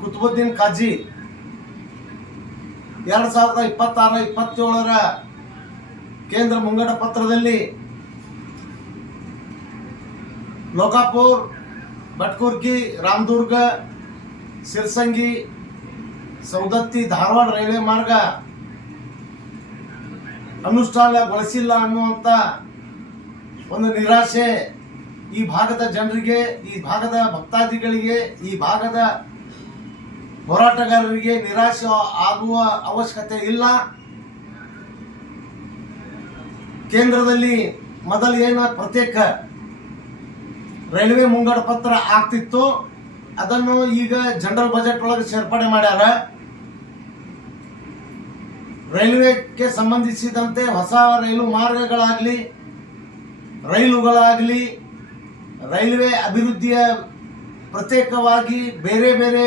ಕುತುಬುದ್ದೀನ್ ಖಾಜಿ ಎರಡು ಸಾವಿರದ ಇಪ್ಪತ್ತಾರ, ಇಪ್ಪತ್ತೇಳರ ಕೇಂದ್ರ ಮುಂಗಡ ಪತ್ರದಲ್ಲಿ ಲೋಕಾಪುರ್ ಭಟ್ಕುರ್ಕಿ ರಾಮದುರ್ಗ, ಸಿರ್ಸಂಗಿ ಸೌದತ್ತಿ ಧಾರವಾಡ ರೈಲ್ವೆ ಮಾರ್ಗ ಅನುಷ್ಠಾನಗೊಳಿಸಿಲ್ಲ ಅನ್ನುವಂಥ ಒಂದು ನಿರಾಶೆ ಈ ಭಾಗದ ಜನರಿಗೆ, ಈ ಭಾಗದ ಭಕ್ತಾದಿಗಳಿಗೆ, ಈ ಭಾಗದ ಹೋರಾಟಗಾರರಿಗೆ ನಿರಾಶೆ ಆಗುವ ಅವಶ್ಯಕತೆ ಇಲ್ಲ. ಕೇಂದ್ರದಲ್ಲಿ ಮೊದಲು ಏನು ಪ್ರತ್ಯೇಕ ರೈಲ್ವೆ ಮುಂಗಡ ಪತ್ರ ಆಗ್ತಿತ್ತು. ಅದನ್ನು ಈಗ ಜನರಲ್ ಬಜೆಟ್ ಒಳಗೆ ಸೇರ್ಪಡೆ ಮಾಡ್ಯಾರ. ರೈಲ್ವೆಗೆ ಸಂಬಂಧಿಸಿದಂತೆ ಹೊಸ ರೈಲು ಮಾರ್ಗಗಳಾಗಲಿ, ರೈಲುಗಳಾಗಲಿ ರೈಲ್ವೆ ಅಭಿವೃದ್ಧಿಯ ಪ್ರತ್ಯೇಕವಾಗಿ ಬೇರೆ ಬೇರೆ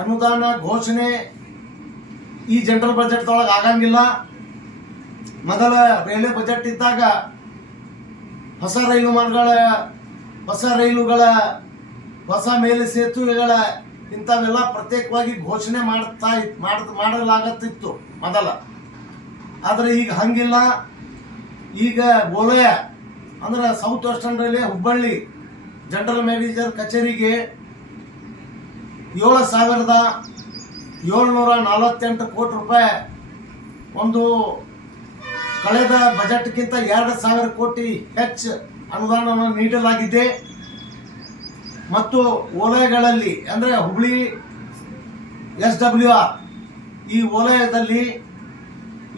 ಅನುದಾನ ಘೋಷಣೆ ಈ ಜನರಲ್ ಬಜೆಟ್ ಒಳಗೆ ಆಗಂಗಿಲ್ಲ. ಮೊದಲ ರೈಲ್ವೆ ಬಜೆಟ್ ಇದ್ದಾಗ ಹೊಸ ರೈಲು ಮಾರ್ಗಗಳ, ಹೊಸ ರೈಲುಗಳ, ಹೊಸ ಮೇಲೆ ಸೇತುವೆಗಳ ಇಂಥವೆಲ್ಲ ಪ್ರತ್ಯೇಕವಾಗಿ ಘೋಷಣೆ ಮಾಡ್ತಾ ಮಾಡ್, ಮಾಡಲಾಗತ್ತಿತ್ತು ಮೊದಲ. ಆದರೆ ಈಗ ಹಂಗಿಲ್ಲ. ಈಗ ವಲಯ ಅಂದ್ರೆ south western Hubballi general manager ಕಚೇರಿಗೆ ಏಳು ಸಾವಿರದ ಏಳ್ನೂರ ನಲವತ್ತೆಂಟು ಕೋಟಿ ರೂಪಾಯಿ ಒಂದು ಕಳೆದ ಬಜೆಟ್ಗಿಂತ ಎರಡು ಸಾವಿರ ಕೋಟಿ ಹೆಚ್ಚು ಅನುದಾನವನ್ನು ನೀಡಲಾಗಿದೆ. ಮತ್ತು ವಲಯಗಳಲ್ಲಿ ಅಂದರೆ ಹುಬ್ಳಿ, ಎಸ್ ಡಬ್ಲ್ಯೂ ಆರ್ ಈ ವಲಯದಲ್ಲಿ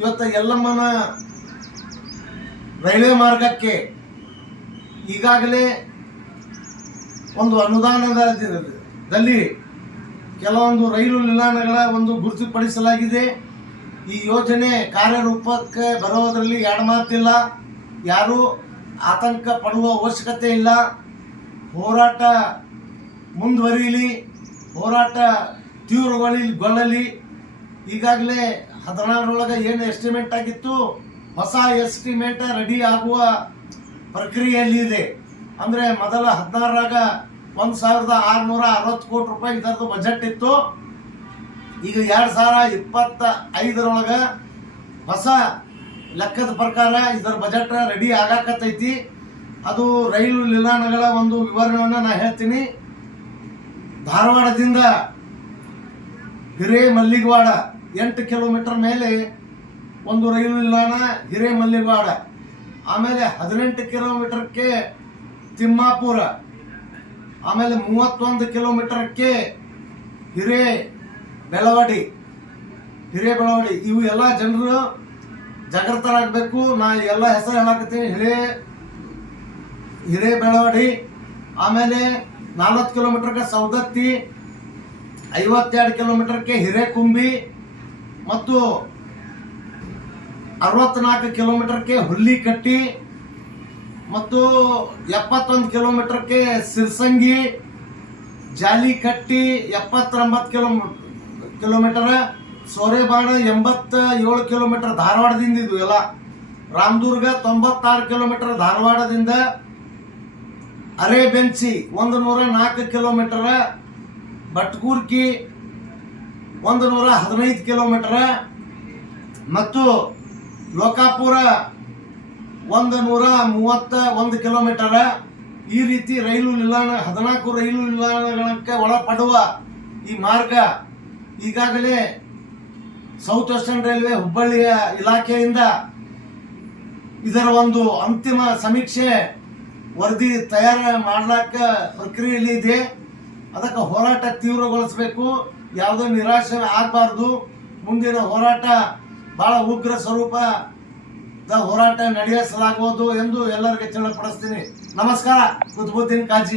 ಇವತ್ತು ಯಲ್ಲಮ್ಮನ ರೈಲ್ವೆ ಮಾರ್ಗಕ್ಕೆ ಈಗಾಗಲೇ ಒಂದು ಅನುದಾನದಲ್ಲಿ ಕೆಲವೊಂದು ರೈಲು ನಿಲ್ದಾಣಗಳ ಒಂದು ಗುರುತುಪಡಿಸಲಾಗಿದೆ ಈ ಯೋಜನೆ ಕಾರ್ಯರೂಪಕ್ಕೆ ಬರೋದರಲ್ಲಿ ಎರಡು ಮಾತಿಲ್ಲ. ಯಾರೂ ಆತಂಕ ಪಡುವ ಅವಶ್ಯಕತೆ ಇಲ್ಲ. ಹೋರಾಟ ಮುಂದುವರಿಯಲಿ ಹೋರಾಟ ತೀವ್ರಗೊಳ್ಳಿ ಗೊಳ್ಳಲಿ ಈಗಾಗಲೇ ಹದಿನಾರರೊಳಗೆ ಏನು ಎಸ್ಟಿಮೇಟ್ ಆಗಿತ್ತು? ಹೊಸ ಎಸ್ಟಿಮೇಟ್ ರೆಡಿ ಆಗುವ ಪ್ರಕ್ರಿಯೆಯಲ್ಲಿದೆ. ಅಂದರೆ ಮೊದಲ ಹದಿನಾರರಾಗ ಒಂದು ಸಾವಿರದ ಆರುನೂರ ಅರವತ್ತು ಕೋಟಿ ರೂಪಾಯಿ ಇದರದ್ದು ಬಜೆಟ್ ಇತ್ತು. ಈಗ ಎರಡು ಸಾವಿರ ಇಪ್ಪತ್ತ ಐದರೊಳಗೆ ಹೊಸ ಲೆಕ್ಕದ ಪ್ರಕಾರ ಇದರ ಬಜೆಟ್ ರೆಡಿ ಆಗಾಕತ್ತೈತಿ. ಅದು ರೈಲು ನಿಲ್ದಾಣಗಳ ಒಂದು ವಿವರಣೆಯನ್ನು ನಾನು ಹೇಳ್ತೀನಿ. ಧಾರವಾಡದಿಂದ ಹಿರೇಮಲ್ಲಿಗವಾಡ ಎಂಟು ಕಿಲೋಮೀಟರ್ ಮೇಲೆ ಒಂದು ರೈಲು ನಿಲ್ದಾಣ ಹಿರೇಮಲ್ಲಿಗವಾಡ. ಆಮೇಲೆ ಹದಿನೆಂಟು ಕಿಲೋಮೀಟರ್ಗೆ ತಿಮ್ಮಾಪುರ, ಆಮೇಲೆ ಮೂವತ್ತೊಂದು ಕಿಲೋಮೀಟರ್ಗೆ ಹಿರೇ, ಬೆಳವಡಿ ಹಿರೇ, ಬೆಳವಡಿ. ಇವು ಎಲ್ಲ ಜನರು ಜಾಗೃತರಾಗಬೇಕು ನಾ ಎಲ್ಲ ಹೆಸರು ಹೇಳಕತ್ತೀನಿ. ಹಿರೇ ಹಿರೇ, ಬೆಳವಡಿ. ಆಮೇಲೆ ನಲ್ವತ್ತು ಕಿಲೋಮೀಟರ್ಗೆ ಸೌದತ್ತಿ ಐವತ್ತೆರಡು ಕಿಲೋಮೀಟರ್ಗೆ ಹಿರೇಕುಂಬಿ ಮತ್ತು ಅರವತ್ನಾಲ್ಕು ಕಿಲೋಮೀಟರ್ಗೆ ಹುಲ್ಲಿಕಟ್ಟಿ ಮತ್ತು ಎಪ್ಪತ್ತೊಂದು ಕಿಲೋಮೀಟರ್ಗೆ ಸಿರ್ಸಂಗಿ ಜಾಲಿಕಟ್ಟಿ ಎಪ್ಪತ್ತೊಂಬತ್ತು ಕಿಲೋ ಕಿಲೋಮೀಟರ್, ಸೋರೆಬಾಡ ಎಂಬತ್ತ ಏಳು ಕಿಲೋಮೀಟರ್ ಧಾರವಾಡದಿಂದ ಇದು ಎಲ್ಲ. ರಾಮದುರ್ಗ ತೊಂಬತ್ತಾರು ಕಿಲೋಮೀಟರ್ ಧಾರವಾಡದಿಂದ ಅರೇಬೆಂಚಿ ಒಂದು ನೂರ ನಾಲ್ಕು ಕಿಲೋಮೀಟರ್ ಬಟ್ಕೂರ್ಕಿ ಒಂದು ನೂರ ಹದಿನೈದು ಕಿಲೋಮೀಟರ್ ಮತ್ತು ಲೋಕಾಪುರ ಒಂದು ನೂರ ಮೂವತ್ತ ಒಂದು ಕಿಲೋಮೀಟರ. ಈ ರೀತಿ ರೈಲು ನಿಲ್ದಾಣ, ಹದಿನಾಲ್ಕು ರೈಲು ನಿಲ್ದಾಣಗಳಕ್ಕೆ ಒಳಪಡುವ ಈ ಮಾರ್ಗ ಈಗಾಗಲೇ ಸೌತ್ ವೆಸ್ಟರ್ನ್ ರೈಲ್ವೆ ಹುಬ್ಬಳ್ಳಿಯ ಇಲಾಖೆಯಿಂದ ಇದರ ಒಂದು ಅಂತಿಮ ಸಮೀಕ್ಷೆ ವರದಿ ತಯಾರು ಮಾಡ್ಲಾಕ ಪ್ರಕ್ರಿಯೆಯಲ್ಲಿ ಇದೆ. ಅದಕ್ಕೆ ಹೋರಾಟ ತೀವ್ರಗೊಳಿಸಬೇಕು. ಯಾವುದೇ ನಿರಾಶೆ ಆಗಬಾರ್ದು. ಮುಂದಿನ ಹೋರಾಟ ಬಹಳ ಉಗ್ರ ಸ್ವರೂಪದ ಹೋರಾಟ ನಡೆಸಲಾಗುವುದು ಎಂದು ಎಲ್ಲರಿಗೆ ತಿಳಿಪಡಿಸ್ತೀನಿ ನಮಸ್ಕಾರ ಕುತುಬುದ್ದೀನ್ ಕಾಜಿ.